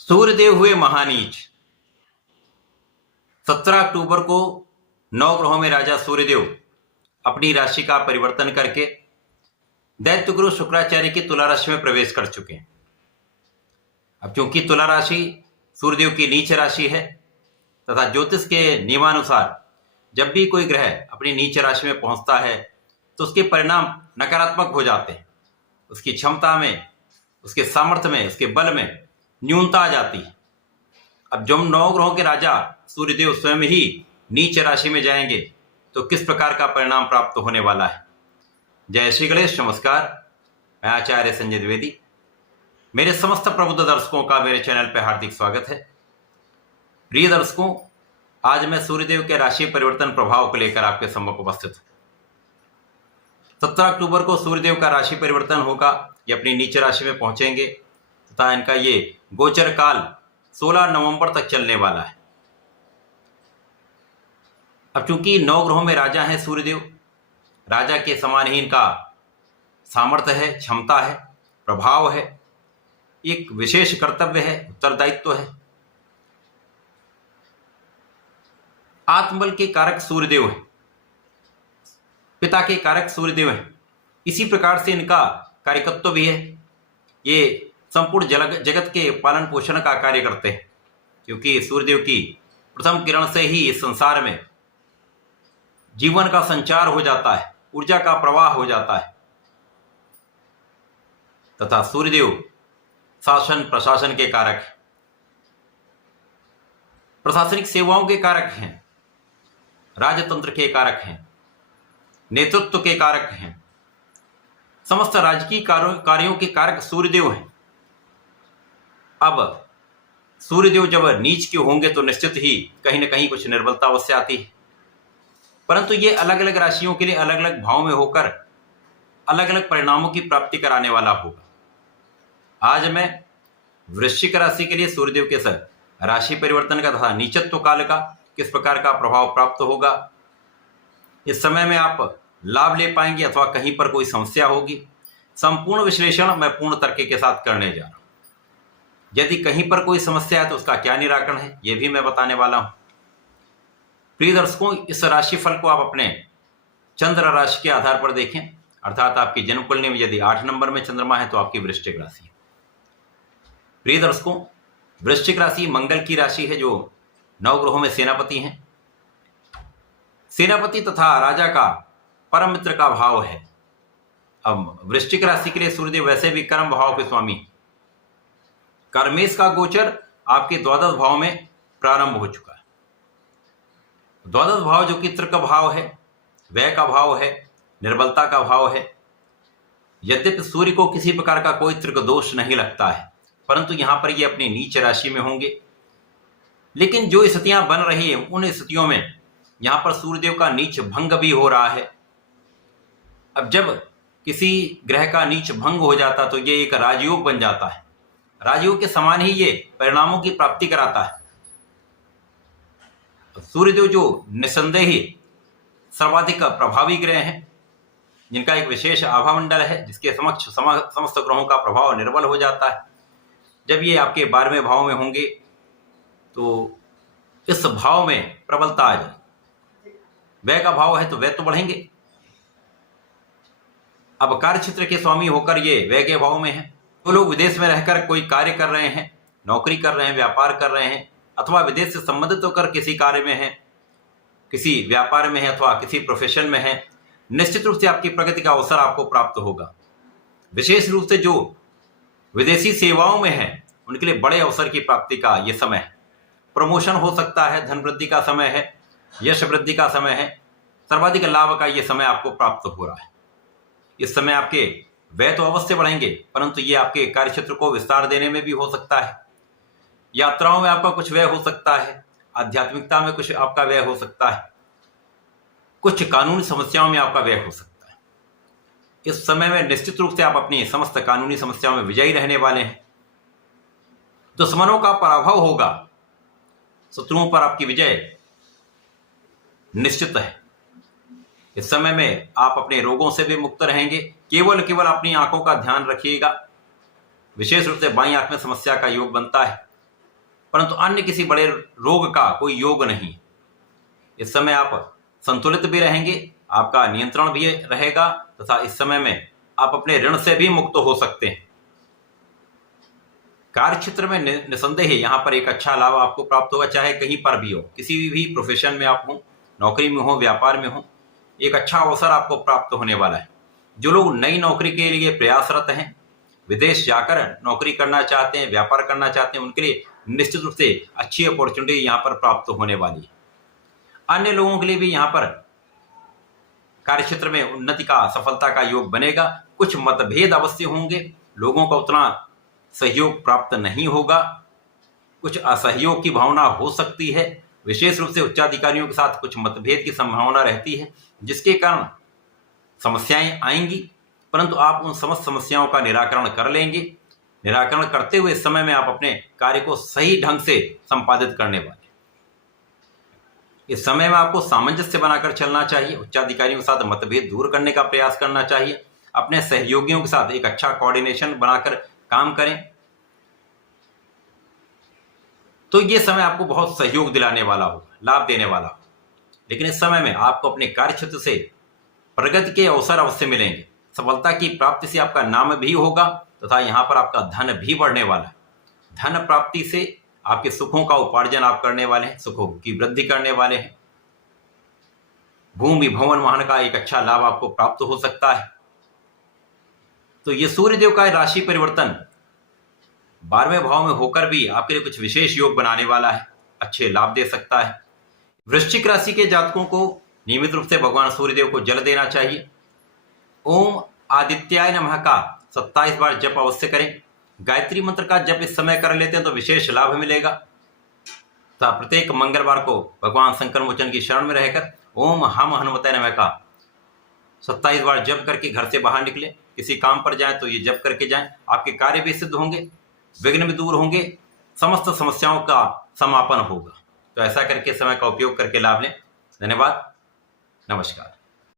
सूर्यदेव हुए महानीच। 17 अक्टूबर को 9 ग्रहों में राजा सूर्यदेव अपनी राशि का परिवर्तन करके दैत्य गुरु शुक्राचार्य की तुला राशि में प्रवेश कर चुके हैं। अब चूंकि तुला राशि सूर्यदेव की नीच राशि है तथा ज्योतिष के नियमानुसार जब भी कोई ग्रह अपनी नीच राशि में पहुंचता है तो उसके परिणाम नकारात्मक हो जाते हैं। उसकी क्षमता में, उसके सामर्थ्य में, उसके बल में न्यूनता आ जाती है। अब जब 9 ग्रहों के राजा सूर्यदेव स्वयं ही नीच राशि में जाएंगे तो किस प्रकार का परिणाम प्राप्त होने वाला है। जय श्री गणेश। नमस्कार, मैं आचार्य संजय द्विवेदी। मेरे समस्त प्रबुद्ध दर्शकों का मेरे चैनल पर हार्दिक स्वागत है। प्रिय दर्शकों, आज मैं सूर्यदेव के राशि परिवर्तन प्रभाव को लेकर आपके सम्मुख उपस्थित हूं। 17 अक्टूबर को सूर्यदेव का राशि परिवर्तन होगा। ये अपनी नीच राशि में पहुंचेंगे तथा इनका ये गोचर काल 16 नवंबर तक चलने वाला है। अब चूंकि 9 ग्रहों में राजा हैं सूर्यदेव, राजा के समान ही इनका सामर्थ्य है, क्षमता है, प्रभाव है, एक विशेष कर्तव्य है, उत्तरदायित्व है। आत्मबल के कारक सूर्यदेव है, पिता के कारक सूर्यदेव है। इसी प्रकार से इनका कार्यकत्व भी है। ये संपूर्ण जगत के पालन पोषण का कार्य करते हैं, क्योंकि सूर्यदेव की प्रथम किरण से ही इस संसार में जीवन का संचार हो जाता है, ऊर्जा का प्रवाह हो जाता है। तथा सूर्यदेव शासन प्रशासन के कारक हैं, प्रशासनिक सेवाओं के कारक हैं, राजतंत्र के कारक हैं, नेतृत्व के कारक हैं, समस्त राजकीय कार्यों के कारक सूर्यदेव हैं। अब सूर्यदेव जब नीच के होंगे तो निश्चित ही कहीं न कहीं कुछ निर्बलता अवश्य आती है, परंतु ये अलग अलग राशियों के लिए अलग अलग भाव में होकर अलग अलग परिणामों की प्राप्ति कराने वाला होगा। आज मैं वृश्चिक राशि के लिए सूर्यदेव के साथ राशि परिवर्तन का तथा नीचत्व काल का किस प्रकार का प्रभाव प्राप्त होगा, इस समय में आप लाभ ले पाएंगे अथवा कहीं पर कोई समस्या होगी, संपूर्ण विश्लेषण मैं पूर्ण तर्क के साथ करने जा रहा हूं। यदि कहीं पर कोई समस्या है तो उसका क्या निराकरण है, यह भी मैं बताने वाला हूं। प्रिय दर्शकों, इस राशिफल को आप अपने चंद्र राशि के आधार पर देखें, अर्थात आपकी जन्म कुंडली में यदि 8 नंबर में चंद्रमा है तो आपकी वृश्चिक राशि है। प्रिय दर्शकों, वृश्चिक राशि मंगल की राशि है जो 9 ग्रहों में सेनापति हैं। सेनापति तथा राजा का परम मित्र का भाव है। अब वृश्चिक राशि के लिए सूर्यदेव वैसे भी कर्म भाव के स्वामी हैं। कर्मेश का गोचर आपके द्वादश भाव में प्रारंभ हो चुका है। द्वादश भाव जो कि तृक भाव है, व्यय का भाव है, निर्बलता का भाव है। यद्यपि सूर्य को किसी प्रकार का कोई तृक दोष नहीं लगता है, परंतु यहां पर ये अपनी नीच राशि में होंगे। लेकिन जो स्थितियां बन रही है उन स्थितियों में यहां पर सूर्यदेव का नीच भंग भी हो रहा है। अब जब किसी ग्रह का नीच भंग हो जाता तो ये एक राजयोग बन जाता है। राजयोग के समान ही ये परिणामों की प्राप्ति कराता है। सूर्यदेव जो निसंदेह ही सर्वाधिक प्रभावी ग्रह हैं, जिनका एक विशेष आभा मंडल है, जिसके समक्ष समस्त ग्रहों का प्रभाव निर्बल हो जाता है। जब ये आपके 12वें भाव में होंगे तो इस भाव में प्रबलता आ जाए। व्यय का भाव है तो व्यय तो बढ़ेंगे। अब कार्य क्षेत्र के स्वामी होकर ये व्यय के भाव में है। तो लोग विदेश में रहकर कोई कार्य कर रहे हैं, नौकरी कर रहे हैं, व्यापार कर रहे हैं, अथवा विदेश से संबंधित होकर किसी कार्य में है, किसी व्यापार में है अथवा किसी प्रोफेशन में है, निश्चित रूप से आपकी प्रगति का अवसर आपको प्राप्त होगा। विशेष रूप से जो विदेशी सेवाओं में है उनके लिए बड़े अवसर की प्राप्ति का ये समय है। प्रमोशन हो सकता है, धन वृद्धि का समय है, यश वृद्धि का समय है, सर्वाधिक लाभ का ये समय आपको प्राप्त हो रहा है। इस समय आपके व्यय तो अवश्य बढ़ेंगे, परंतु ये आपके कार्य क्षेत्र को विस्तार देने में भी हो सकता है। यात्राओं में आपका कुछ व्यय हो सकता है, आध्यात्मिकता में कुछ आपका व्यय हो सकता है, कुछ कानूनी समस्याओं में आपका व्यय हो सकता है। इस समय में निश्चित रूप से आप अपनी समस्त कानूनी समस्याओं में विजयी रहने वाले हैं। दुश्मनों का पराभव होगा, शत्रुओं पर आपकी विजय निश्चित है। इस समय में आप अपने रोगों से भी मुक्त रहेंगे। केवल अपनी आंखों का ध्यान रखिएगा। विशेष रूप से बाईं आंख में समस्या का योग बनता है, परंतु अन्य किसी बड़े रोग का कोई योग नहीं। इस समय आप संतुलित भी रहेंगे, आपका नियंत्रण भी रहेगा तथा इस समय में आप अपने ऋण से भी मुक्त हो सकते हैं। कार्य क्षेत्र में निसंदेह यहाँ पर एक अच्छा लाभ आपको प्राप्त होगा, चाहे कहीं पर भी हो, किसी भी प्रोफेशन में आप हो, नौकरी में हो, व्यापार में हो, एक अच्छा अवसर आपको प्राप्त होने वाला है। जो लोग नई नौकरी के लिए प्रयासरत हैं, विदेश जाकर नौकरी करना चाहते हैं, व्यापार करना चाहते हैं, उनके लिए निश्चित रूप से अच्छी अपॉर्चुनिटी यहाँ पर प्राप्त होने वाली है। अन्य लोगों के लिए भी यहाँ पर कार्य क्षेत्र में उन्नति का, सफलता का योग बनेगा। कुछ मतभेद अवश्य होंगे, लोगों का उतना सहयोग प्राप्त नहीं होगा, कुछ असहयोग की भावना हो सकती है, विशेष रूप से उच्चाधिकारियों के साथ कुछ मतभेद की संभावना रहती है, जिसके कारण समस्याएं आएंगी, परंतु आप उन समस्त समस्याओं का निराकरण कर लेंगे। निराकरण करते हुए इस समय में आप अपने कार्य को सही ढंग से संपादित करने वाले। इस समय में आपको सामंजस्य बनाकर चलना चाहिए, उच्चाधिकारियों के साथ मतभेद दूर करने का प्रयास करना चाहिए, अपने सहयोगियों के साथ एक अच्छा कोऑर्डिनेशन बनाकर काम करें, तो ये समय आपको बहुत सहयोग दिलाने वाला होगा, लाभ देने वाला होगा। लेकिन इस समय में आपको अपने कार्य क्षेत्र से प्रगति के अवसर अवश्य मिलेंगे, सफलता की प्राप्ति से आपका नाम भी होगा तथा यहाँ पर आपका धन भी बढ़ने वाला है। धन प्राप्ति से आपके सुखों का उपार्जन आप करने वाले हैं, सुखों की वृद्धि करने वाले हैं। भूमि भवन वाहन का एक अच्छा लाभ आपको प्राप्त हो सकता है। तो ये सूर्यदेव का राशि परिवर्तन 12वें भाव में होकर भी आपके लिए कुछ विशेष योग बनाने वाला है, अच्छे लाभ दे सकता है। वृश्चिक राशि के जातकों को नियमित रूप से भगवान सूर्यदेव को जल देना चाहिए। ओम आदित्याय नमः का 27 बार जप अवश्य करें। गायत्री मंत्र का जप इस समय कर लेते हैं तो विशेष लाभ मिलेगा। तो प्रत्येक मंगलवार को भगवान शंकर मोचन की शरण में रहकर ओम हम हनुमते नमः का 27 बार जप करके घर से बाहर निकले, किसी काम पर जाएं तो ये जप करके जाएं, आपके कार्य भी सिद्ध होंगे, विघ्न भी दूर होंगे, समस्त समस्याओं का समापन होगा। तो ऐसा करके समय का उपयोग करके लाभ लें। धन्यवाद, नमस्कार।